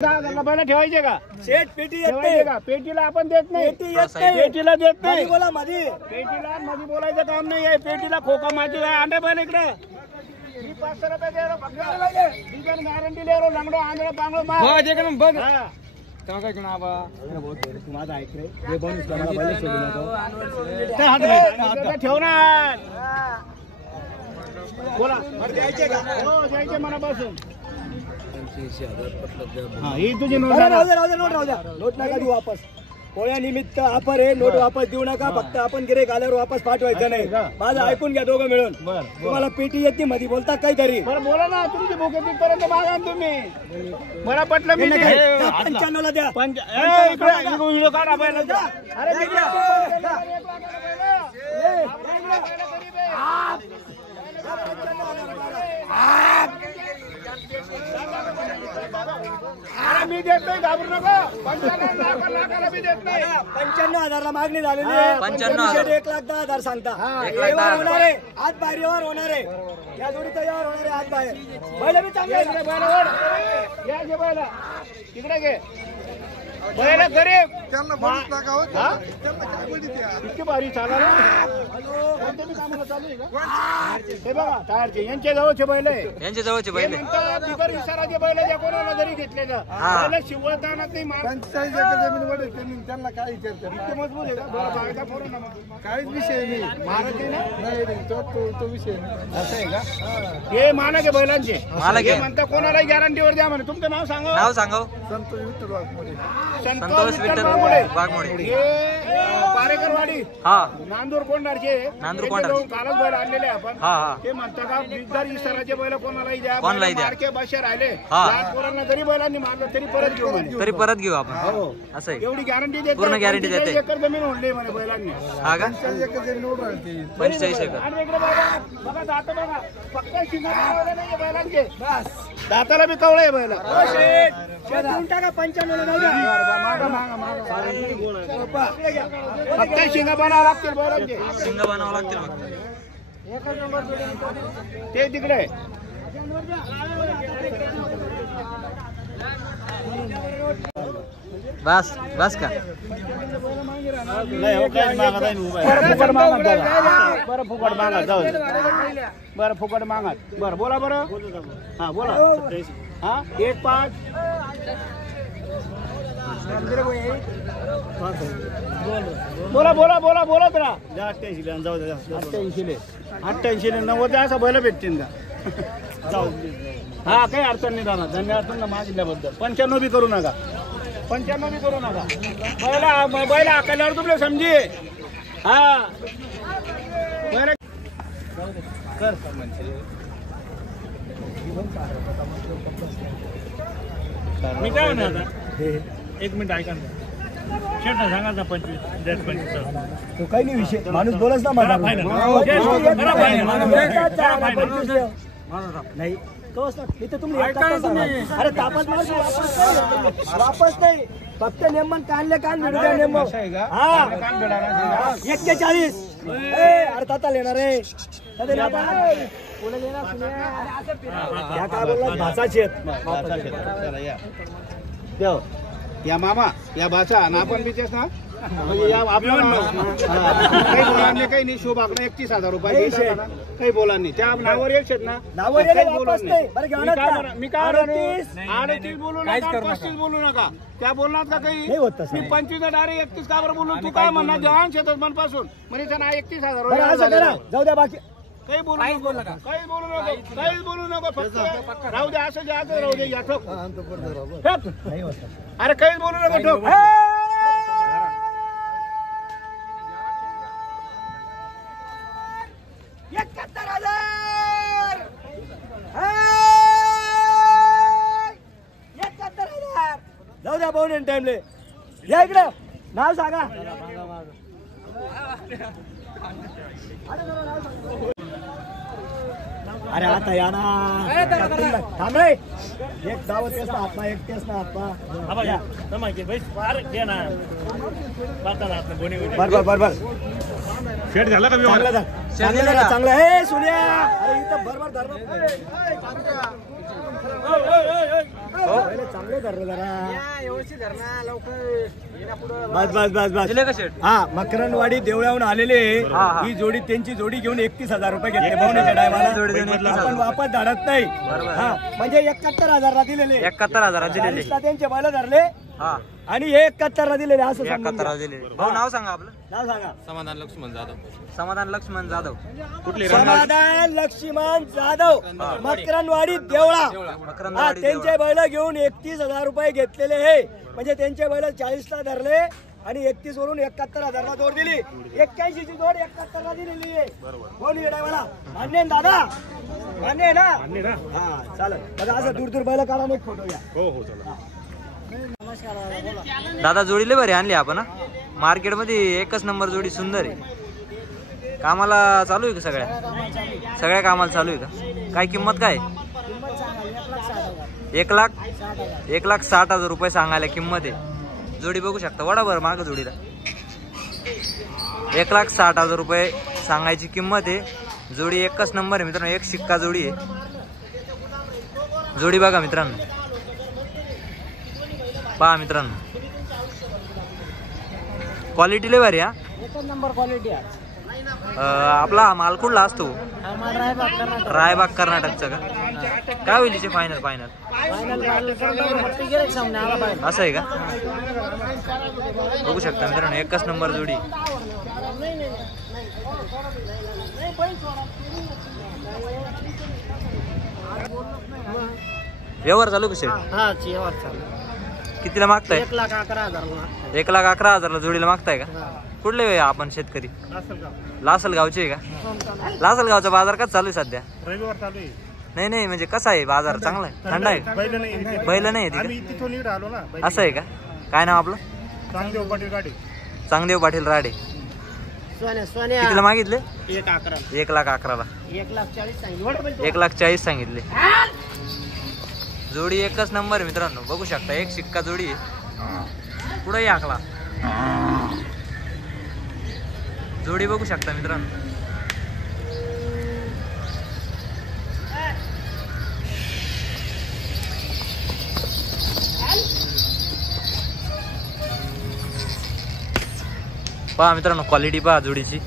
पहिला ठेवायचे का शेट पेटी ठेवायचे का? पेटीला आपण देत नाही, पेटीला देत नाही, बोला मध्ये पेटीला मध्ये बोलायचं काम नाही आहे. पेटीला खोका माहिती आहे अंडे बैल इकडे मी 500 रुपये दे रो फक्त गॅरंटी ले रो लंगडो आंधळा पांगळो मार दे का बघ का काय ना बा तू माझा ऐक रे हे बोनस मला बैल सोडू नको ते हात ठेवणार बोला द्यायचे का हो द्यायचे मनापासून ही तुझी नोट नोट नका देऊ वापस पोळ्या निमित्त ऑफर आहे. नोट वापस देऊ नका. फक्त आपण गिऱ्हाईक आल्यावर वापस पाठवायचं नाही. माझं ऐकून घ्या दोघं मिळून. तुम्हाला पेटी येते मध्ये बोलता काहीतरी बरं बोला ना तुमची भूक पर्यंत मागा तुम्ही मला पटलं मी 95 ला द्या. इकडे काढा बैलाचा अरे मी देत नाही घाबरू नको 95,000 मी देत नाही 95,000 मागणी झालेली आहे. 95,000 1,10,000 सांगता होणार आहे. आज बाहेर व्यवहार होणार आहे. या जोडीचा व्यवहार होणार आहे आज बाहेर. बैल मी चांगले या घे बैल तिकडे घे बैल गरीब इतकी भारी चालला कोणत्या कामाला चालू आहे का हे बघा टायरचे यांच्या जवळचे बैल आहे यांच्या जवळचे बैल बिगर विसाराचे बैल ज्या कोणाला जरी घेतलेलं बैल शिवताना नाही 45 एकर जमीन वडे त्यांना काय विचारतात इतके मजबूत आहे का बायका फोडून ना काहीच विषय नाही मारत आहे ना तो विषय असं आहे का हे मालक आहे बैलांचे हे म्हणता कोणालाही गॅरंटीवर द्या म्हणे तुमचं नाव सांगा संतोष विठ्ठल वाघमोडे संतोष विठ्ठल वाघमोडे पारेकरवाडी नांदूर कोंडारचे कालच बैल आणलेले आपण ते म्हणतात का बिगर इसाराचे बैल कोणालाही द्या मार्के भाषे राहिले पोरांना जरी बैलांनी मारलं तरी परत घेऊ आपण असं एवढी गॅरंटी देते पूर्ण गॅरंटी देते एकर जमीन ओढली म्हणे बैलांनी 45 एकर आणि इकडे बघा दात बघा फक्त शिंगा नाही बैलांचे दाताला बी कवळ आहे बैल टाका 95 फक्त शिंगा बनावं लागतील बैलांचे शिंग बनावं लागतील ते तिकडे बस बस का बरं फुकट मागत जाऊ बरं फुकट मागत बरं बोला बरं हा बोला हा 1-5 बोला बोला बोला बोला जरा 88 जाऊ दे 88 90 असा बैल भेटतील का जाऊ हा काही अडचण नाही राहणार धन्यवाद मागितल्याबद्दल 95 बी करू नका 95 बी करू नका बैला आकाल्यावर तुमले समजी हा बरं कर मी काय म्हणतो आता 1 मिनिट ऐका ना शेट ना सांगा ना 25 तो काही नाही विषय माणूस बोलच ना माझा नाही अरे तापत वापस नाही फक्त नेमन कानले कान भिडू नेम 41 अरे ताता लेणार रे काय बोलला भाषाचे या मामा या भाषा ना आपण बिचेस ना काही नाही शोभ आपला 31,000 रुपये काही बोला नाही त्या नावावर एक शेत ना मी काय 38 बोलू नका 35 बोलू नका त्या बोलणार का काही मी 25 डायरेक्ट 31 का बरं बोलू तू काय म्हणणार जवान शेतात मनपासून म्हणजे ना 31,000 रुपये जाऊ द्या बाकी काही बोलू नका काही बोलू नको फक्त राहू द्या असं जाग राहू दे या ठोक अरे काहीच बोलू नको ठोक 71,000 जाऊ द्या पाहून टाइमले या इकडे नाव सांगा अरे आता या ना थांब रे एक दावत तेच ना आत्मा एक तेच ना आत्मा बर शेट झाला का चांगला हे सुन्या अरे इथं बरोबर धर्म पहिले चांगले धरले जरा बस बस बस बस दिले का शेट? हा मकरंदवाडी देवळाहून आलेले हा, हा. ही जोडी त्यांची जोडी घेऊन 31,000 रुपये घेतले भाऊनीच्या टायमाला जोडी देऊन 31,000. आपण वापस धाडत नाही बरोबर. हा म्हणजे 71,000 दिलेले 71,000 दिलेले. 40 ला त्यांचे बैल धरले हा आणि हे 71 दिलेले असं समजून 71 घ्या. दिलेले. भाऊ नाव सांगा आपलं. नाव सांगा समाधान लक्ष्मण जाधव. समाधान लक्ष्मण जाधव मकरंदवाडी देवळा हा मकरंदवाडी त्यांचे बैल घेऊन 31,000 रुपये घेतलेले आहे म्हणजे त्यांचे बैल 40 ला धरले आणि 31 वरून 71,000 ला जोड दिली 81 ची जोड 71 ला दिलेली आहे कोण येणार मला मान्य आहे दादा मान्य आहे ना हा चालेल बघा असं दूर दूर बैल काढा एक फोटो घ्या हो चला दादा जोडीले बरे आणली आपण. मार्केट मध्ये एकच नंबर जोडी सुंदर आहे. कामाला चालू आहे का सगळ्या कामाला चालू आहे का? काय किंमत काय? 1,60,000 रुपये सांगायला किंमत आहे. जोडी बघू शकता वडा बरं माग जोडीला 1,60,000 रुपये सांगायची किंमत आहे. जोडी एकच नंबर आहे मित्रांनो. एक शिक्का जोडी आहे. जोडी बघा मित्रांनो पहा मित्रांनो क्वालिटी लय भारी. हा एकच नंबर क्वालिटी आहे आपला हा माल कुठला असतो? रायबाग कर्नाटकचा का? काय होईल तिचे फायनल असं आहे का? बघू शकता मित्रांनो एकच नंबर जोडी. व्यवहार चालू कसे? हा व्यवहार चालू कितीला मागताय? 1,11,000 1,11,000 जोडीला मागताय का? कुठले आहे आपण शेतकरी? लासलगावचे आहे का? लासलगावचा बाजार का चालू आहे सध्या? रविवार चालू आहे. नाही म्हणजे कसा आहे बाजार? चांगला आहे थंड आहे? बैल नाही आहे असं आहे का? काय नाव आपलं? चांगदेव पाटील राडे. कितीला मागितले? 1,11,000 1,40,000 सांगितले. जोडी एकच नंबर मित्रांनो बघू शकता. एक शिक्का जोडी आहे. पुढे आखला जोडी बघू शकता मित्रांनो. पहा मित्रांनो क्वालिटी पहा जोडीची.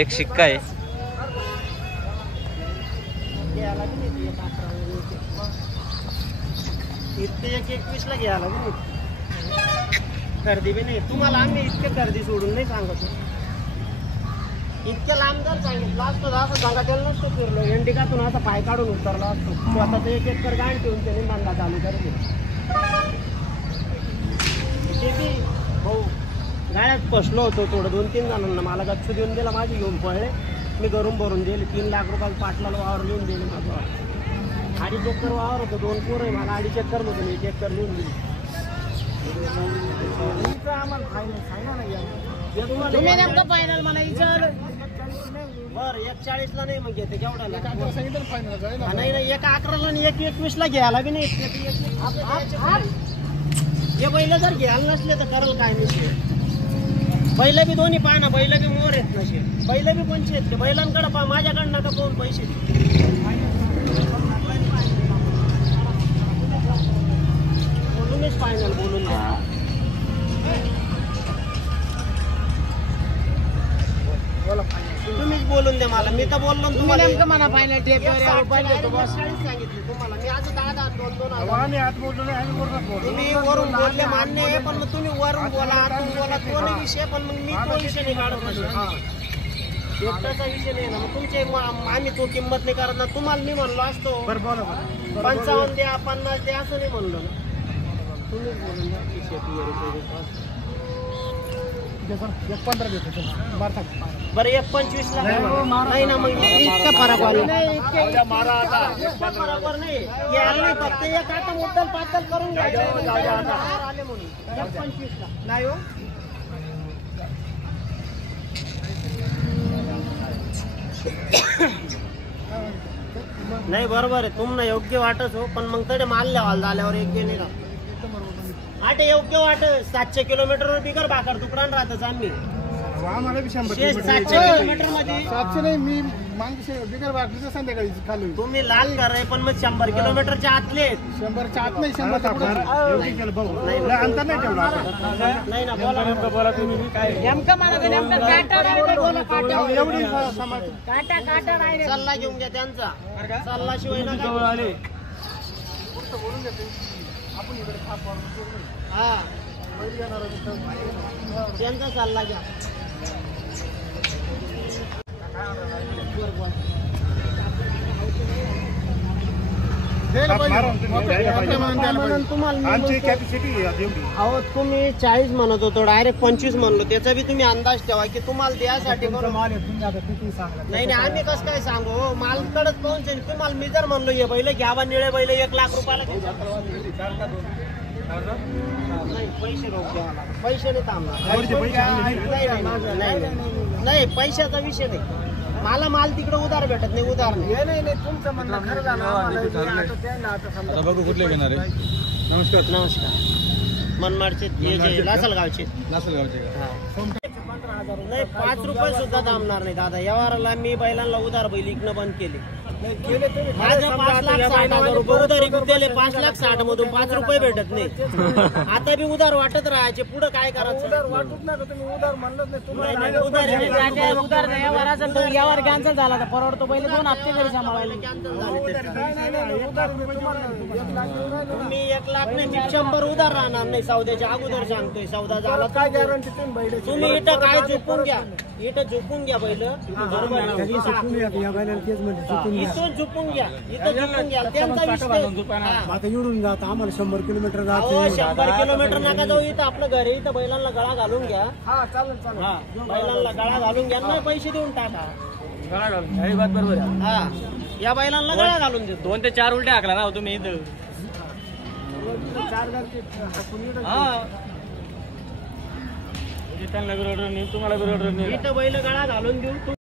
एक शिक्का आहे. इतके 21 ला घ्यायला गर्दी बी नाही तुम्हाला. आम्ही इतके गर्दी सोडून नाही सांगतो. इतक्या लांब जर सांगितलं असतो असं सांगायला नसतो फिरलो. एंडिकातून असा पाय काढून उतरला असतो. स्वतःच एक एकर गाण ठेवून त्याने धंदा चालू करते. भाऊ गाड्यात फसलो होतो थोडं 2-3 जणांना. मला गच्छ देऊन दिला माझी घेऊन पळले. मी घरून भरून दिले 3 लाख रुपये पाटलाला वावर लिहून दिले. माझं 2.5 एकर वावर होतं. 2 पोरं आहे मला 2.5 एकर मधून 1 एकर लिहून दिली. आम्हाला फायनल मला विचार बरं 1,40 ला नाही मग घेते केवढ्याला नाही 1,11 आणि 1,21 ला घ्यायला बी नाही. हे बैल जर घ्यायला नसले तर करल काय नसले. बैल बी दोन्ही पाहा बैल बी मोर येत नसे. बैल बी कोणचे येते बैलांकडे पहा. माझ्याकडे नका पाहून पैसे बोलूनच फायनल बोलून द्या. तुम्हीच बोलून द्या मला. मी तर बोललो तुम्हाला नेमकं म्हणा फायनल सांगितले तुम्हाला. मी आज 10,000 2,000 तुम्ही वरून बोलले मान्य आहे. पण मग तुम्ही वरून बोला आतून बोला तो नाही विषय. पण मग मी तो विषय नाही काढत शेतकऱ्याचा विषय नाही ना. मग तुमचे आम्ही तो किंमत नाही करत ना. तुम्हाला मी म्हणलो असतो 55 द्या 50 द्या असं नाही म्हणलो ना. तुम्हीच बोलून द्या की शेती बरं 1,25 ला नाही ना. मग इतका फरक वाला इतका फरक नाही. यायला नाही फक्त एक आता मुद्दल पातल करून घ्यायचं आले म्हणून 1,25 ला नाही हो. नाही बरोबर आहे तुम्हाला योग्य वाटत हो. पण मग तरी माल लेवाल झाल्यावर एक नाही राहत. आटे योग्य वाट 700 किलोमीटरवर बिगर भाकर तुकडा राहतच आम्ही. 700 किलोमीटर मध्ये 700 नाही. मी मागच्या बिगर बाटलीचं संध्याकाळी खाली तुम्ही लाल घर आहे पण मग 100 किलोमीटरच्या आतले आहेत. 100च्या आत नाही 100च्या पुढे अंतर नाही ठेवलं नाही ना बोला नेमकं बोला तुम्ही काय नेमकं मला ते नेमकं काटा एवढी समाज काटा डायरेक्ट सल्ला घेऊन घ्या त्यांचा सल्ला शिवाय नका आले हा त्यांचा सल्ला घ्या. आमची कॅपॅसिटी अहो तुम्ही 40 म्हणत होतो डायरेक्ट 25 म्हणलो त्याचा बी तुम्ही अंदाज ठेवा की तुम्हाला द्यासाठी नाही आम्ही कसं काय सांगू माल कडच पोहोचेल तुम्हाला मी जर म्हणलो ये बैल घ्यावा निळे बैल 1 लाख रुपयाला नाही पैसे रोख द्यावा लागेल. पैसे नाही थांबणार नाही पैशाचा विषय नाही मला माल तिकडे उधार भेटत नाही उधार नाही तुमचं म्हणणं खरं झालं बघू कुठले घेणार आहे नमस्कार मनमाडचे लासलगावचे नाही 5 रुपये सुद्धा थांबणार नाही दादा व्यवहाराला मी बैलांना उधार बैल इकणं बंद केले माझं 5,60,000 रुपये उधारी दिले 5,60,000 मधून 5 रुपये भेटत नाही आता बी उधार वाटत राहायचे पुढे काय करायचं उधार वाटूच नका तुम्ही उधार म्हणलंच नाही उधार व्यवहार असेल तर व्यवहार कॅन्सल झाला तर परवडतो पहिले 2 हप्ते तरी सांभाळायला तुम्ही 1 लाख नाही मी 100 उधार राहणार नाही सौद्याच्या अगोदर सांगतोय सौदा झाला काय गॅरंटी तुम्ही इथं काय झोपून घ्या इथं झोपून घ्या पहिलं इथून झोपून घ्या इथं झोपून घ्या त्यांचा विषय आता येऊन जात आम्हाला 100 किलोमीटर अहो 100 किलोमीटर नका जाऊ इथं आपलं घर आहे इथं बैलांना गळा घालून घ्या हा चालेल हा बैलांना गळा घालून घ्या नाही पैसे देऊन टाका बरोबर हा या बैलांना गळा घालून देतो 2 ते 4 उलटे हाकला ना तुम्ही इथं इथं बैल गळा घालून देऊ